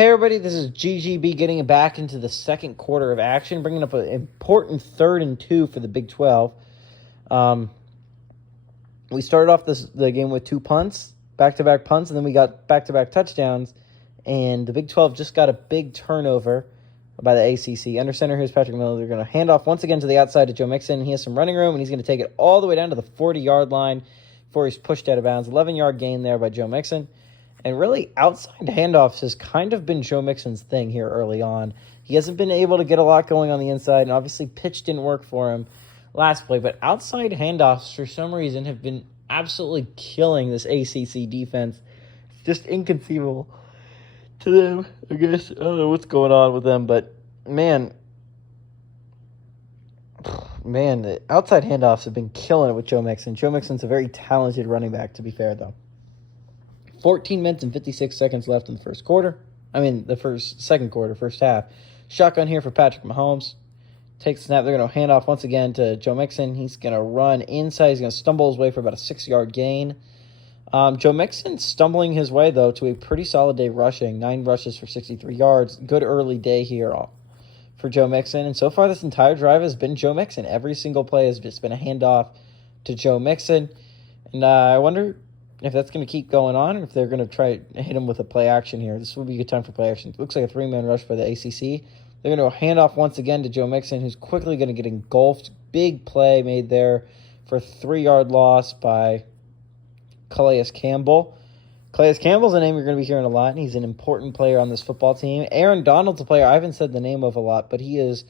Hey everybody, this is GGB getting back into the second quarter of action, bringing up an important 3rd and 2 for the Big 12. We started off the game with 2 punts, back-to-back punts, and then we got back-to-back touchdowns, and the Big 12 just got a big turnover by the ACC. Under center, here's Patrick Miller. They're going to hand off once again to the outside to Joe Mixon. He has some running room, and he's going to take it all the way down to the 40-yard line before he's pushed out of bounds. 11-yard gain there by Joe Mixon. And really, outside handoffs has kind of been Joe Mixon's thing here early on. He hasn't been able to get a lot going on the inside, and obviously pitch didn't work for him last play. But outside handoffs, for some reason, have been absolutely killing this ACC defense. It's just inconceivable to them, I guess. I don't know what's going on with them, but man, the outside handoffs have been killing it with Joe Mixon. Joe Mixon's a very talented running back, to be fair, though. 14 minutes and 56 seconds left in the first half. Shotgun here for Patrick Mahomes. Takes the snap. They're going to hand off once again to Joe Mixon. He's going to run inside. He's going to stumble his way for about a 6-yard gain. Joe Mixon stumbling his way, though, to a pretty solid day rushing. 9 rushes for 63 yards. Good early day here for Joe Mixon. And so far, this entire drive has been Joe Mixon. Every single play has just been a handoff to Joe Mixon. And I wonder if that's going to keep going on, or if they're going to try to hit him with a play action here. This will be a good time for play action. It looks like a 3-man rush by the ACC. They're going to hand off once again to Joe Mixon, who's quickly going to get engulfed. Big play made there for a 3-yard loss by Calais Campbell. Calais Campbell's a name you're going to be hearing a lot, and he's an important player on this football team. Aaron Donald's a player I haven't said the name of a lot, but he is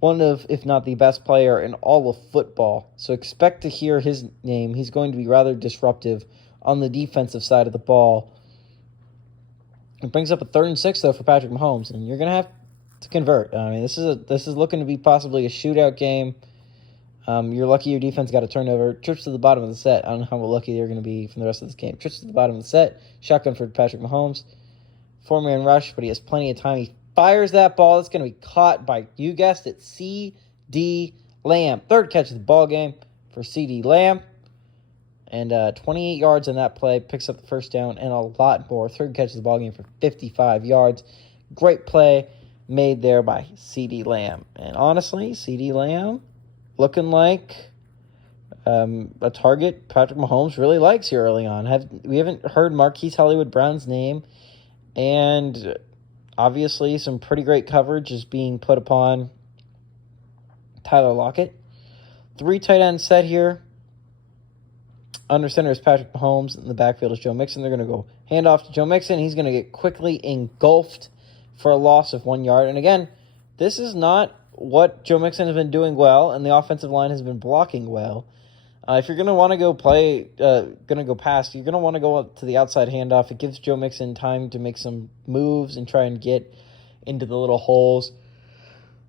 one of, if not the best player in all of football. So expect to hear his name. He's going to be rather disruptive on the defensive side of the ball. It brings up a 3rd and 6, though, for Patrick Mahomes, and you're going to have to convert. I mean, this is looking to be possibly a shootout game. You're lucky your defense got a turnover. Trips to the bottom of the set. I don't know how lucky they're going to be from the rest of this game. Trips to the bottom of the set. Shotgun for Patrick Mahomes. 4-man rush, but he has plenty of time. He fires that ball. It's going to be caught by, you guessed it, C.D. Lamb. 3rd catch of the ball game for C.D. Lamb. And 28 yards on that play, picks up the first down and a lot more. 3rd catch of the ballgame for 55 yards. Great play made there by C.D. Lamb. And honestly, C.D. Lamb looking like a target Patrick Mahomes really likes here early on. We haven't heard Marquise Hollywood Brown's name, and obviously some pretty great coverage is being put upon Tyler Lockett. 3 tight end set here. Under center is Patrick Mahomes. In the backfield is Joe Mixon. They're going to go hand off to Joe Mixon. He's going to get quickly engulfed for a loss of 1 yard. And again, this is not what Joe Mixon has been doing well, and the offensive line has been blocking well. If you're going to want to go pass, you're going to want to go up to the outside handoff. It gives Joe Mixon time to make some moves and try and get into the little holes.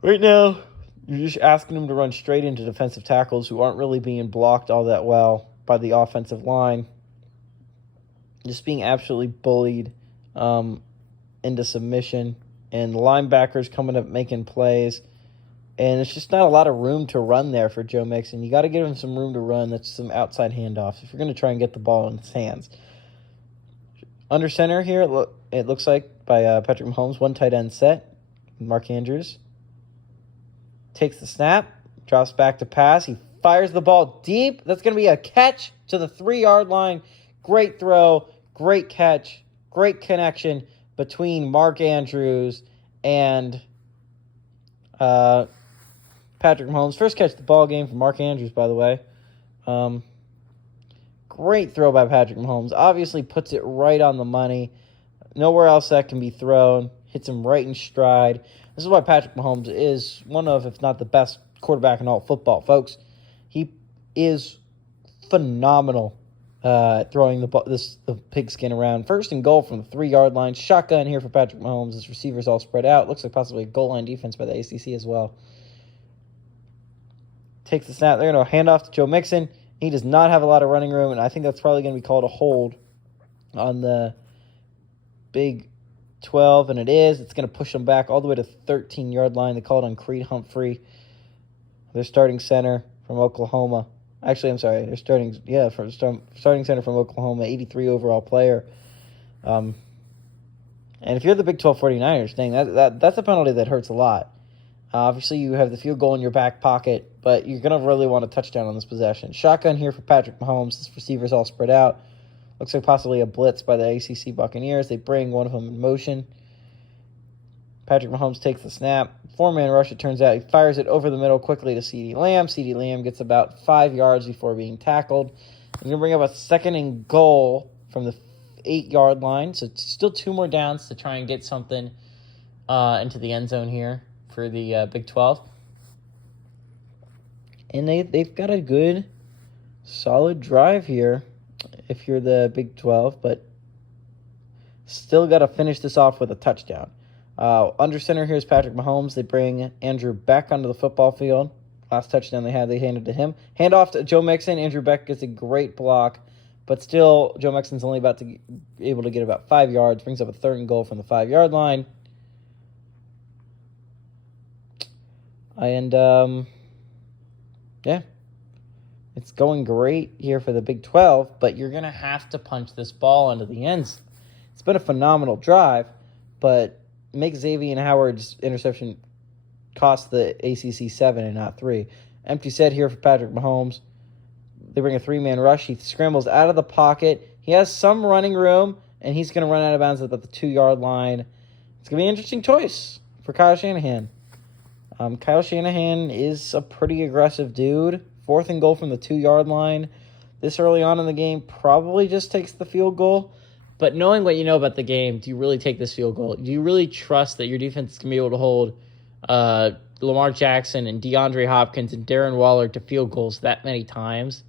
Right now, you're just asking him to run straight into defensive tackles who aren't really being blocked all that well by the offensive line. Just being absolutely bullied into submission. And the linebackers coming up making plays. And it's just not a lot of room to run there for Joe Mixon. You got to give him some room to run. That's some outside handoffs if you're going to try and get the ball in his hands. Under center here, it looks like by Patrick Mahomes, 1 tight end set. Mark Andrews takes the snap, drops back to pass. He fires the ball deep. That's going to be a catch to the 3-yard line. Great throw, great catch, great connection between Mark Andrews and Patrick Mahomes. First catch of the ball game for Mark Andrews, by the way. Great throw by Patrick Mahomes. Obviously puts it right on the money. Nowhere else that can be thrown. Hits him right in stride. This is why Patrick Mahomes is one of, if not the best quarterback in all football, folks. He is phenomenal throwing the pigskin around. 1st and goal from the 3-yard line. Shotgun here for Patrick Mahomes. His receivers all spread out. Looks like possibly a goal line defense by the ACC as well. Takes the snap. They're going to hand off to Joe Mixon. He does not have a lot of running room, and I think that's probably going to be called a hold on the Big 12, and it is. It's going to push them back all the way to the 13-yard line. They call it on Creed Humphrey, their starting center from Oklahoma. Actually, I'm sorry. They're starting center from Oklahoma, 83 overall player. And if you're the Big 12 49ers, dang, that's a penalty that hurts a lot. Obviously, you have the field goal in your back pocket, but you're going to really want a touchdown on this possession. Shotgun here for Patrick Mahomes. His receivers all spread out. Looks like possibly a blitz by the ACC Buccaneers. They bring one of them in motion. Patrick Mahomes takes the snap. Four-man rush, it turns out. He fires it over the middle quickly to CeeDee Lamb. CeeDee Lamb gets about 5 yards before being tackled. You're going to bring up a second and goal from the 8-yard line. So it's still 2 more downs to try and get something into the end zone here for the Big 12. And they've got a good, solid drive here if you're the Big 12, but still got to finish this off with a touchdown. Under center here is Patrick Mahomes. They bring Andrew Beck onto the football field. Last touchdown they handed to him. Hand off to Joe Mixon. Andrew Beck gets a great block, but still Joe Mixon's only able to get about 5 yards. Brings up a 3rd and goal from the 5-yard line. And, yeah, it's going great here for the Big 12, but you're going to have to punch this ball into the ends. It's been a phenomenal drive, but make Xavier Howard's interception cost the ACC 7 and not 3. Empty set here for Patrick Mahomes. They bring a 3-man rush. He scrambles out of the pocket. He has some running room, and he's going to run out of bounds at the 2-yard line. It's going to be an interesting choice for Kyle Shanahan. Kyle Shanahan is a pretty aggressive dude. 4th and goal from the 2-yard line. This early on in the game probably just takes the field goal. But knowing what you know about the game, do you really take this field goal? Do you really trust that your defense is going to be able to hold Lamar Jackson and DeAndre Hopkins and Darren Waller to field goals that many times?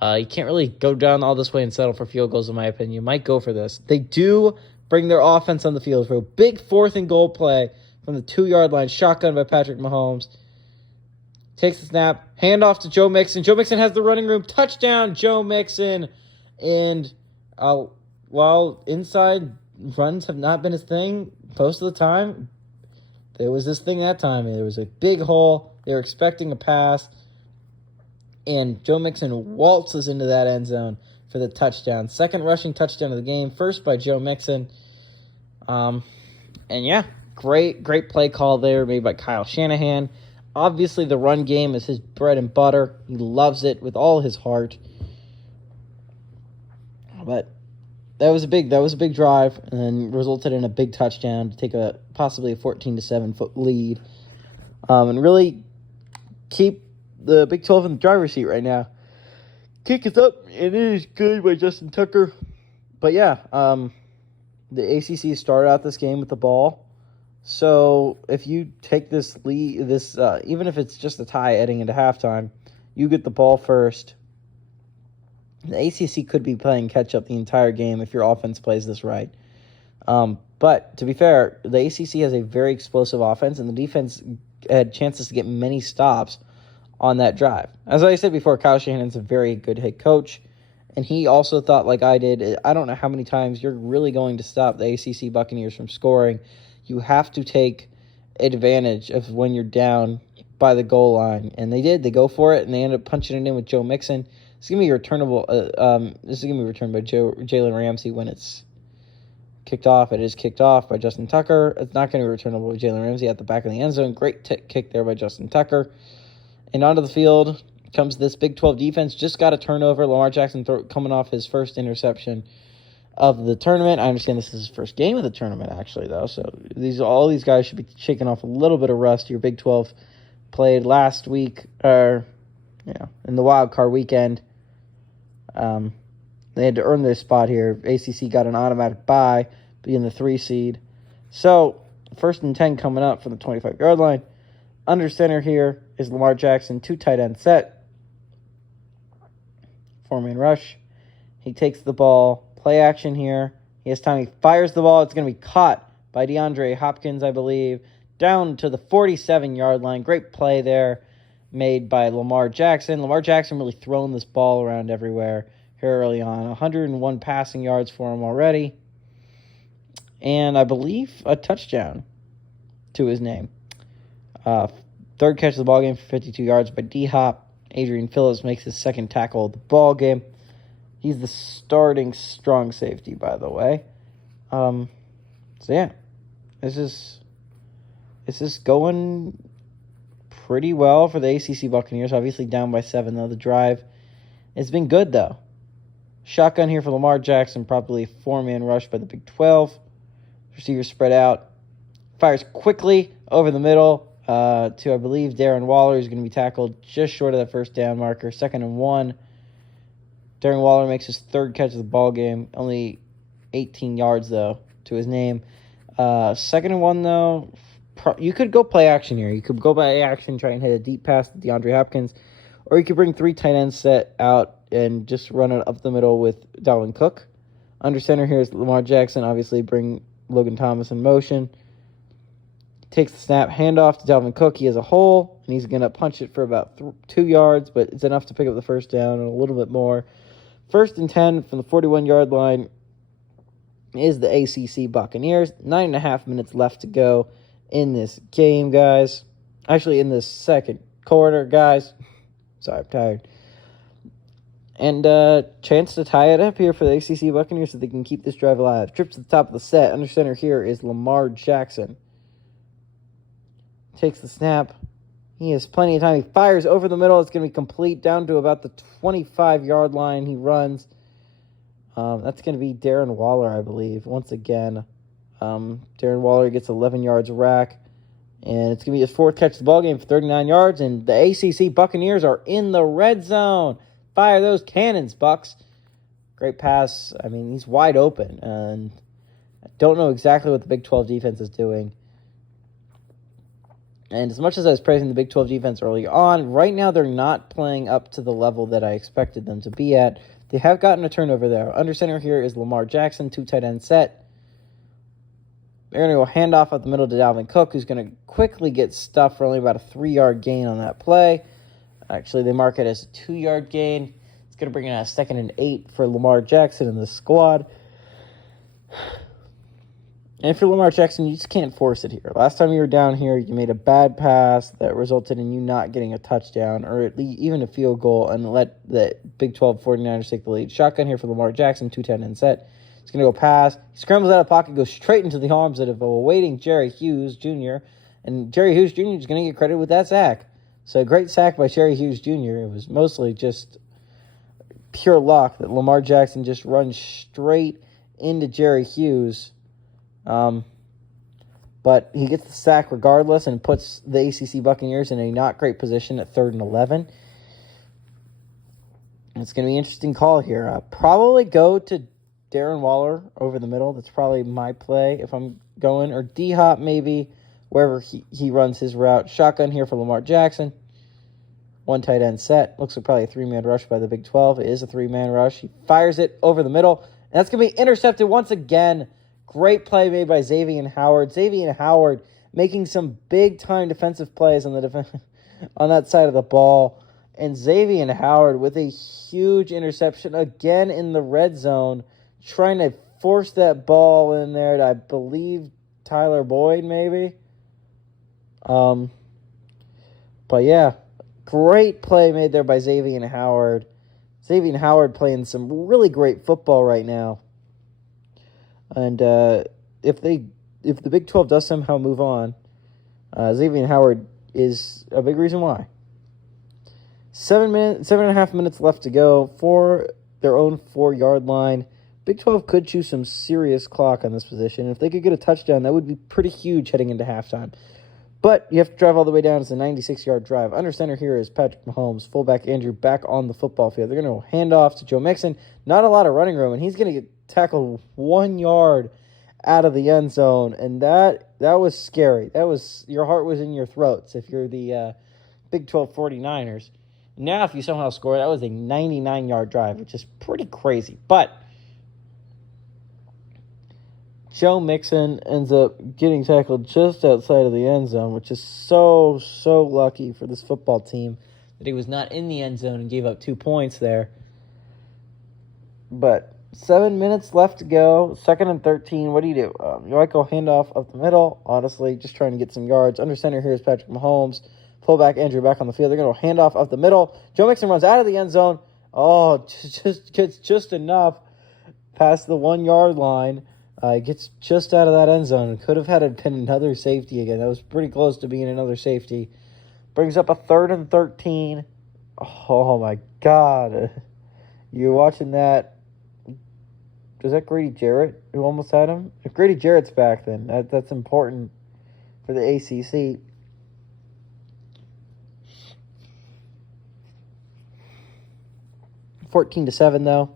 You can't really go down all this way and settle for field goals, in my opinion. You might go for this. They do bring their offense on the field for a big 4th and goal play from the 2-yard line. Shotgun by Patrick Mahomes. Takes the snap. Hand off to Joe Mixon. Joe Mixon has the running room. Touchdown, Joe Mixon. And while inside runs have not been his thing most of the time, there was this thing that time. There was a big hole. They were expecting a pass. And Joe Mixon waltzes into that end zone for the touchdown. Second rushing touchdown of the game. First by Joe Mixon. And yeah, great play call there made by Kyle Shanahan. Obviously, the run game is his bread and butter. He loves it with all his heart. But that was a big drive, and then resulted in a big touchdown to take possibly a 14-7 lead, and really keep the Big 12 in the driver's seat right now. Kick is up, and it is good by Justin Tucker. But yeah, the ACC started out this game with the ball. So if you take this lead, even if it's just a tie heading into halftime, you get the ball first. The ACC could be playing catch-up the entire game if your offense plays this right. But to be fair, the ACC has a very explosive offense, and the defense had chances to get many stops on that drive. As I said before, Kyle Shanahan's a very good head coach, and he also thought, like I did, I don't know how many times you're really going to stop the ACC Buccaneers from scoring. You have to take advantage of when you're down by the goal line. And they did. They go for it, and they end up punching it in with Joe Mixon. This is going to be returnable. This is going to be returned by Jalen Ramsey when it's kicked off. It is kicked off by Justin Tucker. It's not going to be returnable by Jalen Ramsey at the back of the end zone. Great kick there by Justin Tucker. And onto the field comes this Big 12 defense. Just got a turnover. Lamar Jackson coming off his first interception of the tournament. I understand this is his first game of the tournament, actually, though. So all these guys should be shaking off a little bit of rust. Your Big 12 played last week, in the wild card weekend. They had to earn their spot here. ACC got an automatic bye, being the 3 seed. So 1st and 10 coming up from the 25-yard line. Under center here is Lamar Jackson, 2 tight end set. 4-man rush. He takes the ball. Play action here. He has time. He fires the ball. It's going to be caught by DeAndre Hopkins, I believe, down to the 47-yard line. Great play there made by Lamar Jackson. Lamar Jackson really throwing this ball around everywhere here early on. 101 passing yards for him already. And I believe a touchdown to his name. Third catch of the ball game for 52 yards by D-Hop. Adrian Phillips makes his second tackle of the ball game. He's the starting strong safety, by the way. So, yeah, this is going pretty well for the ACC Buccaneers. Obviously down by 7, though. The drive has been good, though. Shotgun here for Lamar Jackson, probably a 4-man rush by the Big 12. Receivers spread out. Fires quickly over the middle to, I believe, Darren Waller, who's going to be tackled just short of that first down marker. 2nd and 1. Darren Waller makes his 3rd catch of the ball game. Only 18 yards, though, to his name. 2nd and 1, though. You could go play action here. You could go play action, try and hit a deep pass to DeAndre Hopkins. Or you could bring 3 tight ends set out and just run it up the middle with Dalvin Cook. Under center here is Lamar Jackson. Obviously, bring Logan Thomas in motion. Takes the snap, handoff to Dalvin Cook. He has a hole, and he's going to punch it for about 2 yards, but it's enough to pick up the first down and a little bit more. 1st and 10 from the 41-yard line is the ACC Buccaneers. 9.5 minutes left to go in this game, guys. Actually, in this second quarter, guys. Sorry, I'm tired. And chance to tie it up here for the ACC Buccaneers so they can keep this drive alive. Trip to the top of the set. Under center here is Lamar Jackson. Takes the snap. He has plenty of time. He fires over the middle. It's going to be complete down to about the 25-yard line. He runs. That's going to be Darren Waller, I believe. Once again, Darren Waller gets 11 yards rack. And it's going to be his 4th catch of the ball game for 39 yards. And the ACC Buccaneers are in the red zone. Fire those cannons, Bucs. Great pass. I mean, he's wide open. And I don't know exactly what the Big 12 defense is doing. And as much as I was praising the Big 12 defense early on, right now they're not playing up to the level that I expected them to be at. They have gotten a turnover there. Under center here is Lamar Jackson, 2 tight end set. They're going to go handoff up the middle to Dalvin Cook, who's going to quickly get stuffed for only about a 3-yard gain on that play. Actually, they mark it as a 2-yard gain. It's going to bring in a 2nd and 8 for Lamar Jackson and the squad. And for Lamar Jackson, you just can't force it here. Last time you were down here, you made a bad pass that resulted in you not getting a touchdown or at least even a field goal and let the Big 12 49ers take the lead. Shotgun here for Lamar Jackson, 2 tight end set. He's going to go pass. He scrambles out of the pocket, goes straight into the arms of awaiting Jerry Hughes Jr. And Jerry Hughes Jr. is going to get credit with that sack. So a great sack by Jerry Hughes Jr. It was mostly just pure luck that Lamar Jackson just runs straight into Jerry Hughes. But he gets the sack regardless and puts the ACC Buccaneers in a not great position at 3rd and 11. It's going to be an interesting call here. Probably go to Darren Waller over the middle. That's probably my play if I'm going. Or D-Hop maybe, wherever he runs his route. Shotgun here for Lamar Jackson. 1 tight end set. Looks like probably a 3-man rush by the Big 12. It is a 3-man rush. He fires it over the middle. And that's going to be intercepted once again. Great play made by Xavier Howard. Xavier Howard making some big-time defensive plays on the on that side of the ball. And Xavier Howard with a huge interception again in the red zone, trying to force that ball in there to, I believe, Tyler Boyd maybe. But yeah, great play made there by Xavier Howard. Xavier Howard playing some really great football right now. And if the Big 12 does somehow move on, Xavier Howard is a big reason why. 7.5 minutes left to go for their own 4-yard line. Big 12 could choose some serious clock on this position. If they could get a touchdown, that would be pretty huge heading into halftime. But you have to drive all the way down. It's a 96-yard drive. Under center here is Patrick Mahomes. Fullback Andrew back on the football field. They're going to hand off to Joe Mixon. Not a lot of running room, and he's going to get tackled 1 yard out of the end zone. And that was scary. Your heart was in your throats if you're the Big 12 49ers. Now, if you somehow score, that was a 99-yard drive, which is pretty crazy. But Joe Mixon ends up getting tackled just outside of the end zone, which is so lucky for this football team that he was not in the end zone and gave up 2 points there. But 7 minutes left to go, 2nd and 13. What do? You might go handoff up the middle. Honestly, just trying to get some yards. Under center here is Patrick Mahomes. Fullback Andrew back on the field. They're going to hand off up the middle. Joe Mixon runs out of the end zone. Oh, just gets just enough past the 1 yard line Gets just out of that end zone. Could have had it been another safety again. That was pretty close to being another safety. Brings up a 3rd and 13. Oh, my God. You're watching that. Was that Grady Jarrett who almost had him? If Grady Jarrett's back, then that's important for the ACC. (14-7) though,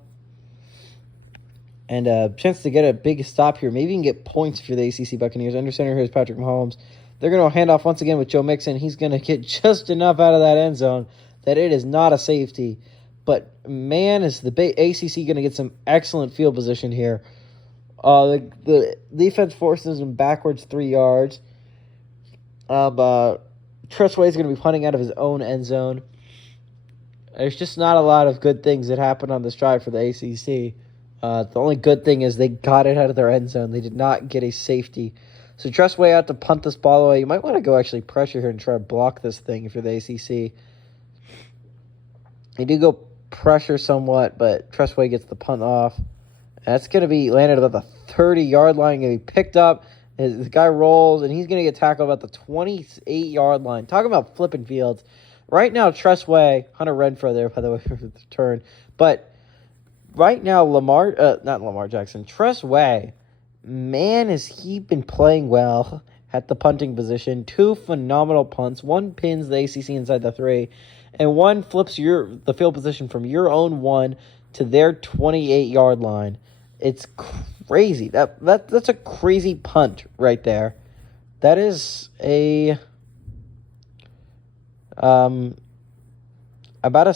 and a chance to get a big stop here. Maybe even get points for the ACC Buccaneers. Under center here is Patrick Mahomes. They're going to hand off once again with Joe Mixon. He's going to get just enough out of that end zone that it is not a safety. But, man, is the ACC going to get some excellent field position here. The defense forces him backwards 3 yards. Tressway is going to be punting out of his own end zone. There's just not a lot of good things that happened on this drive for the ACC. The only good thing is they got it out of their end zone. They did not get a safety. So Tressway out to punt this ball away. You might want to go actually pressure here and try to block this thing if you're the ACC. He did go pressure somewhat, but Tressway gets the punt off. That's going to be landed about the 30-yard line. Going to be picked up. The guy rolls, and he's going to get tackled about the 28-yard line. Talking about flipping fields. Right now, Tressway, Hunter Renfrow there, by the way, for the turn. But right now, Tressway, man, has he been playing well at the punting position. 2 phenomenal punts. 1 pins the ACC inside the 3, and 1 flips the field position from your own 1 to their 28-yard line. It's crazy. That's a crazy punt right there. That is about a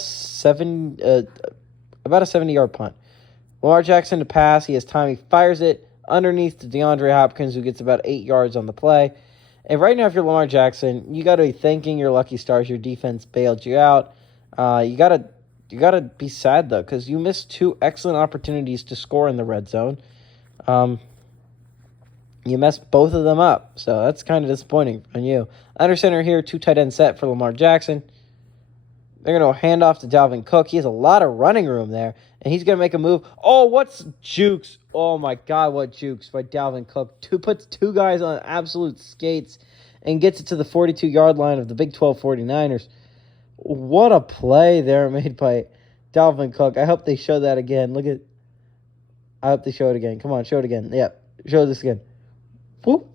70-yard punt. Lamar Jackson to pass. He has time. He fires it underneath to DeAndre Hopkins, who gets about 8 yards on the play. And right now, if you're Lamar Jackson, you got to be thanking your lucky stars. Your defense bailed you out. You gotta be sad though, because you missed 2 excellent opportunities to score in the red zone. You messed both of them up, so that's kind of disappointing on you. Under center here, 2 tight end set for Lamar Jackson. They're going to hand off to Dalvin Cook. He has a lot of running room there, and he's going to make a move. Oh, what's jukes? Oh, my God, what jukes by Dalvin Cook. Puts 2 guys on absolute skates and gets it to the 42-yard line of the Big 12 49ers. What a play there made by Dalvin Cook. I hope they show that again. I hope they show it again. Come on, show it again. Yeah, show this again. Whoop,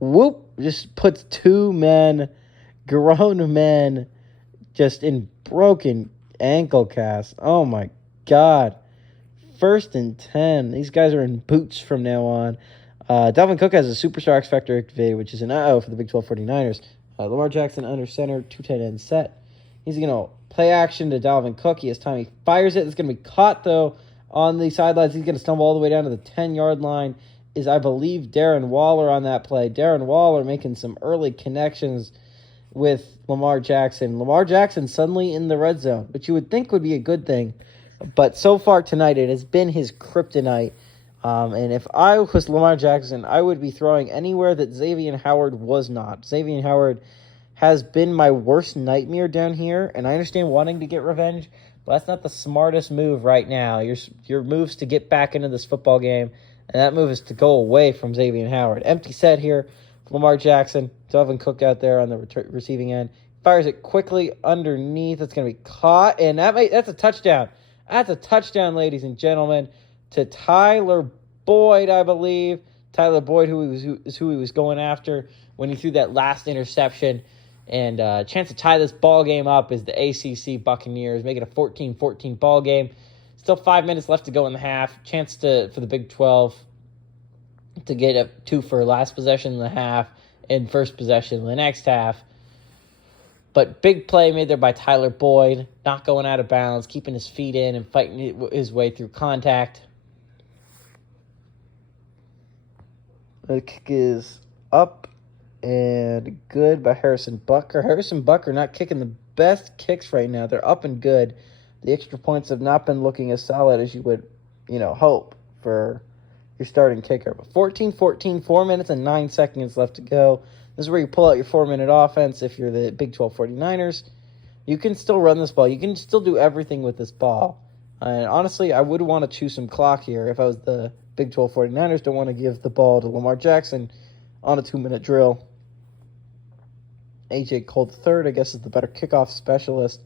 whoop. Just puts 2 men, grown men, just in broken ankle cast. Oh, my God. 1st and 10. These guys are in boots from now on. Dalvin Cook has a superstar X Factor activated, which is an uh-oh for the Big 12 49ers. Lamar Jackson under center, 2 tight end set. He's going to play action to Dalvin Cook. He has time. He fires it. It's going to be caught, though, on the sidelines. He's going to stumble all the way down to the 10-yard line. Is, I believe, Darren Waller on that play. Darren Waller making some early connections with Lamar Jackson. Lamar Jackson suddenly in the red zone, which you would think would be a good thing. But so far tonight, it has been his kryptonite. And if I was Lamar Jackson, I would be throwing anywhere that Xavier Howard was not. Xavier Howard has been my worst nightmare down here, and I understand wanting to get revenge, but that's not the smartest move right now. Your move's to get back into this football game, and that move is to go away from Xavier Howard. Empty set here for Lamar Jackson. Dalvin Cook out there on the receiving end. Fires it quickly underneath. It's going to be caught, and that's a touchdown. That's a touchdown, ladies and gentlemen, to Tyler Boyd, I believe. Tyler Boyd, who he was going after when he threw that last interception. And chance to tie this ball game up is the ACC Buccaneers, make it a 14-14 ball game. Still 5 minutes left to go in the half. Chance for the Big 12 to get a 2 for last possession in the half and first possession in the next half. But big play made there by Tyler Boyd, not going out of bounds, keeping his feet in and fighting his way through contact. The kick is up and good by Harrison Butker. Harrison Butker not kicking the best kicks right now. They're up and good. The extra points have not been looking as solid as you would, hope for your starting kicker. But 14-14, 4 minutes and 9 seconds left to go. This is where you pull out your 4-minute offense if you're the Big 12 49ers. You can still run this ball. You can still do everything with this ball. And honestly, I would want to chew some clock here if I was the Big 12 49ers don't want to give the ball to Lamar Jackson on a 2-minute drill. A.J. Cole III, I guess, is the better kickoff specialist.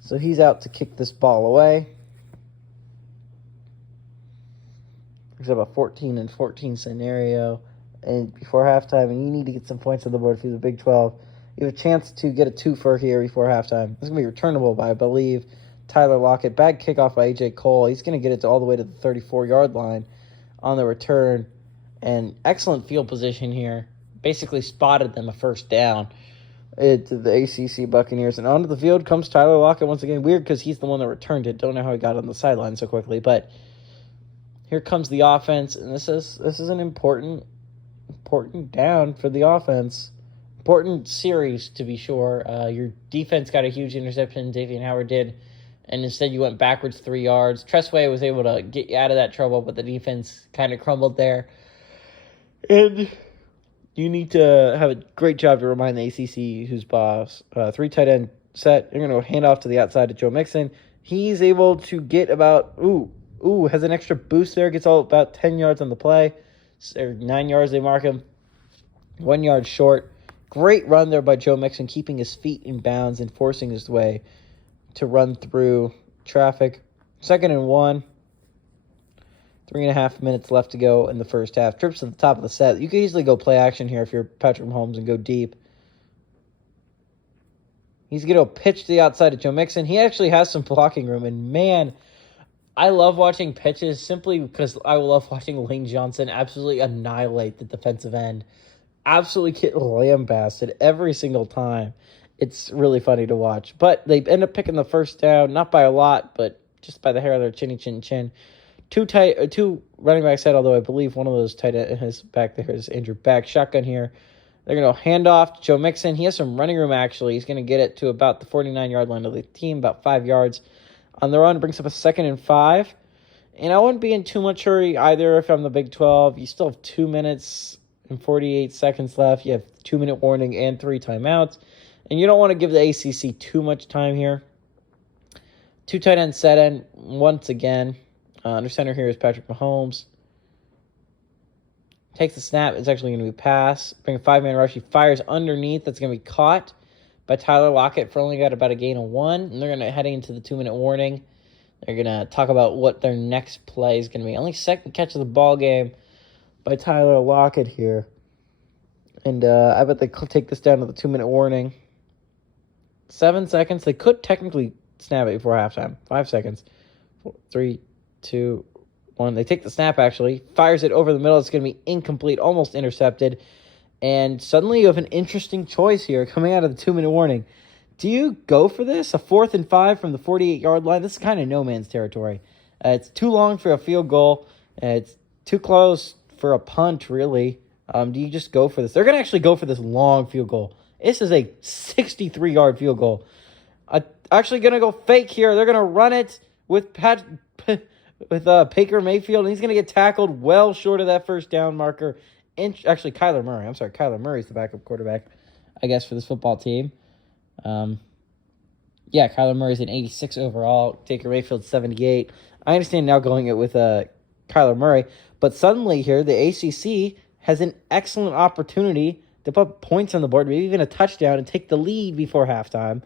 So he's out to kick this ball away. It's about a 14-14 scenario. And before halftime, and you need to get some points on the board for the Big 12. You have a chance to get a 2-for here before halftime. This is going to be returnable by, I believe, Tyler Lockett. Bad kickoff by A.J. Cole. He's going to get it all the way to the 34-yard line on the return. And excellent field position here. Basically spotted them a first down. To the ACC Buccaneers. And onto the field comes Tyler Lockett once again. Weird because he's the one that returned it. Don't know how he got on the sideline so quickly. But here comes the offense. And this is an important down for the offense. Important series, to be sure. Your defense got a huge interception, Davian Howard did, and instead you went backwards 3 yards. Tressway was able to get you out of that trouble, but the defense kind of crumbled there. And you need to have a great job to remind the ACC who's boss. 3 tight end set. They're going to hand off to the outside to Joe Mixon. He's able to get about, has an extra boost there, gets all about 10 yards on the play. Or 9 yards, they mark him. 1 yard short. Great run there by Joe Mixon, keeping his feet in bounds and forcing his way to run through traffic. 2nd and 1. 3.5 minutes left to go in the first half. Trips to the top of the set. You could easily go play action here if you're Patrick Mahomes and go deep. He's going to pitch to the outside to Joe Mixon. He actually has some blocking room, and man, I love watching pitches simply because I love watching Lane Johnson absolutely annihilate the defensive end. Absolutely get lambasted every single time. It's really funny to watch. But they end up picking the first down, not by a lot, but just by the hair of their chinny chin. Two running backs set, although I believe one of those tight ends back there is injured back. Shotgun here. They're going to hand off to Joe Mixon. He has some running room, actually. He's going to get it to about the 49-yard line of the team, about 5 yards. On the run, brings up a 2nd and 5. And I wouldn't be in too much hurry either if I'm the Big 12. You still have 2 minutes and 48 seconds left. You have 2-minute warning and 3 timeouts. And you don't want to give the ACC too much time here. 2 tight end set in once again. Under center here is Patrick Mahomes. Takes the snap. It's actually going to be pass. Bring a 5-man rush. He fires underneath. That's going to be caught by Tyler Lockett for only got about a gain of 1. And they're going to heading into the 2-minute warning. They're going to talk about what their next play is going to be. Only second catch of the ball game by Tyler Lockett here. And I bet they could take this down to the 2-minute warning. 7 seconds. They could technically snap it before halftime. 5 seconds. 4, 3, 2, 1. They take the snap, actually. Fires it over the middle. It's going to be incomplete, almost intercepted. And suddenly you have an interesting choice here coming out of the 2-minute warning. Do you go for this? A 4th and 5 from the 48-yard line? This is kind of no man's territory. It's too long for a field goal. It's too close for a punt, really. Do you just go for this? They're going to actually go for this long field goal. This is a 63-yard field goal. Actually going to go fake here. They're going to run it with Baker Mayfield, and he's going to get tackled well short of that first down marker. Actually, Kyler Murray. I'm sorry, Kyler Murray's the backup quarterback, I guess, for this football team. Kyler Murray's an 86 overall. Baker Mayfield 78. I understand now going it with Kyler Murray, but suddenly here the ACC has an excellent opportunity to put points on the board, maybe even a touchdown, and take the lead before halftime.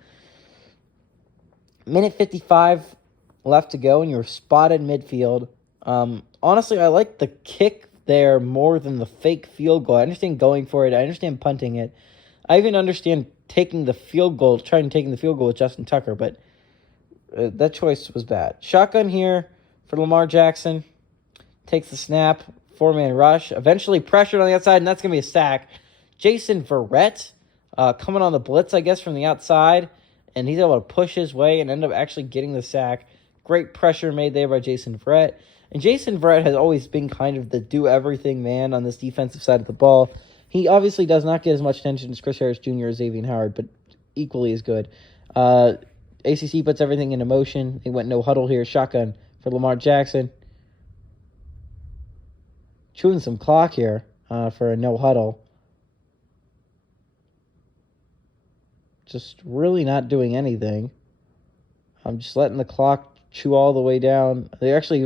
Minute 55 left to go, and you're spotted midfield. Honestly, I like the kick there more than the fake field goal. I understand going for it. I understand punting it. I even understand taking the field goal with Justin Tucker, but that choice was bad. Shotgun here for Lamar Jackson. Takes the snap. 4-man rush. Eventually pressured on the outside, and that's going to be a sack. Jason Verrett coming on the blitz, I guess, from the outside, and he's able to push his way and end up actually getting the sack. Great pressure made there by Jason Verrett. And Jason Verrett has always been kind of the do-everything man on this defensive side of the ball. He obviously does not get as much attention as Chris Harris Jr. or Xavier Howard, but equally as good. ACC puts everything into motion. They went no huddle here. Shotgun for Lamar Jackson. Chewing some clock here for a no huddle. Just really not doing anything. I'm just letting the clock chew all the way down. They actually